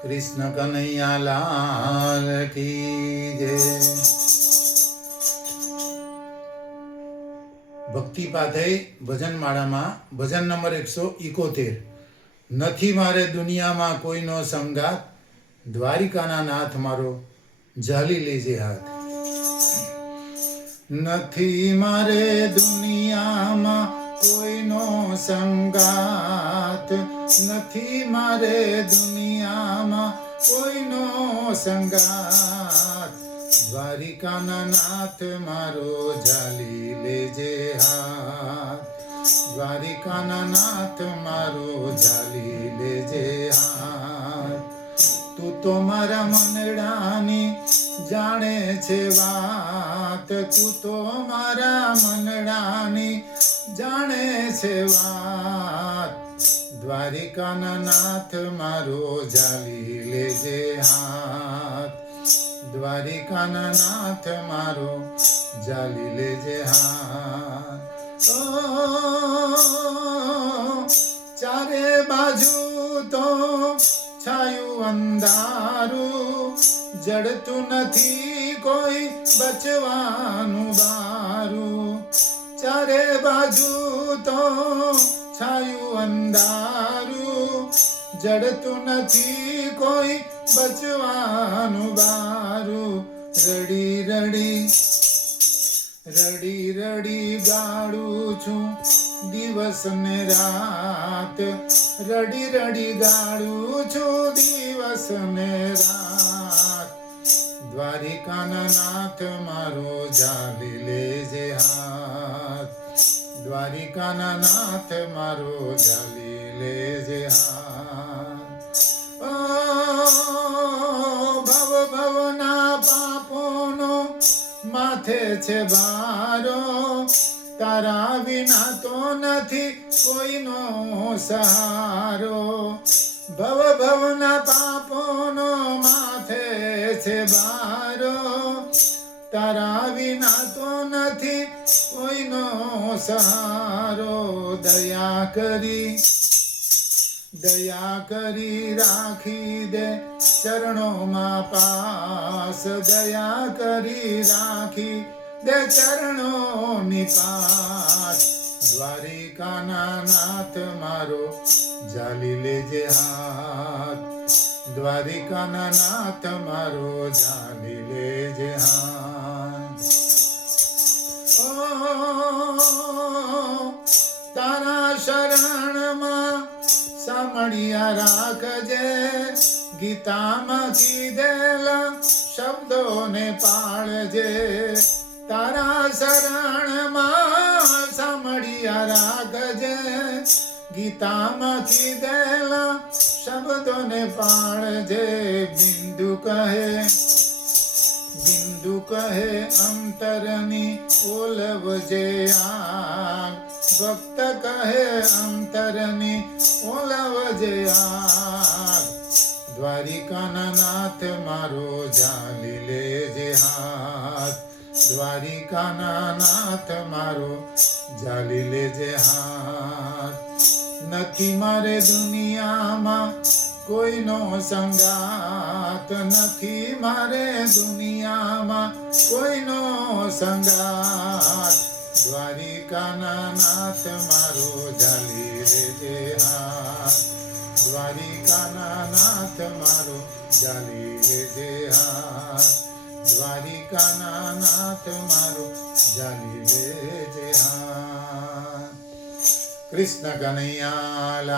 કૃષ્ણ કનૈયા લાલ કી જય. ભક્તિ પાથઈ ભજન માળામાં ભજન નંબર 171. નથી મારે દુનિયામાં કોઈનો સંગાત, દ્વારિકાના નાથ મારો ઝાલી લેજે હાથ. નથી મારે દુનિયામાં કોઈનો સંગાત, નથી મારે દુનિયામાં કોઈનો સંગાત, દ્વારિકાના નાથ મારો ઝાલી લેજે હાથ, દ્વારિકાના નાથ મારો ઝાલી લેજે હાથ. તું તો મારા મનડાની જાણે છે વાત, તું તો મારા મનડાની જાણે છે વાત, દ્વારિકાના નાથ મારો ઝાલી લેજે હાથ, દ્વારિકાના નાથ મારો ઝાલી લેજે હાથ. ઓ ચારે બાજુ તો છાયું અંધારું, જડતું નથી કોઈ બચવાનું બારું, ચારે બાજુ તો છાયું અંધારું, જડતું નથી કોઈ બચવાનું બારું. રડી રડી રડી રડી ગાળું છું દિવસ ને રાત, રડી રડી ગાળું છું દિવસ ને રાત, દ્વારિકાના નાથ મારો ઝાલી લેજે હાથ, દ્વારિકાના નાથ મારો ઝાલી લેજે હાથ. ઓ ભવ ભવના પાપોનો માથે છે ભારો, તારા વિના તો નથી કોઈનો સહારો, ભવ ભવના પાપોનો માથે છે ભારો, તારા વિના તો નથી કોઈનો સહારો. દયા કરી રાખી દે ચરણોમાં પાસ, દયા કરી રાખી દે ચરણોની પાસ, દ્વારિકાના નાથ મારો ઝાલી લેજે હાથ, દ્વારિકાના નાથ મારો ઝાલી લેજે હાથ. ઓ તારા શરણમાં સામળિયા રાખજે, ગીતામાં કીધેલા શબ્દોને પાળજે, તારા શરણમાં સામળિયા રાખજે, ગીતામાં કીધેલા શબ્દોને પાળજે. બિંદુ કહે અંતરની ઓલવજે આગ, ભક્ત કહે અંતરની ઓલવજે આગ, દ્વારિકાના નાથ મારો ઝાલી લેજે હાથ, દ્વારિકાના નાથ મારો ઝાલી લેજે હાથ. નથી મારે દુનિયામાં કોઈનો સંગાત, નથી મારે દુનિયામાં કોઈનો સંગાત, દ્વારિકાના નાથ મારો ઝાલી લેજે હાથ, દ્વારિકાના નાથ મારો ઝાલી લેજે હાથ, દ્વારિકાના નાથ મારો ઝાલી લેજે હાથ. કૃષ્ણ કનૈયા લાલ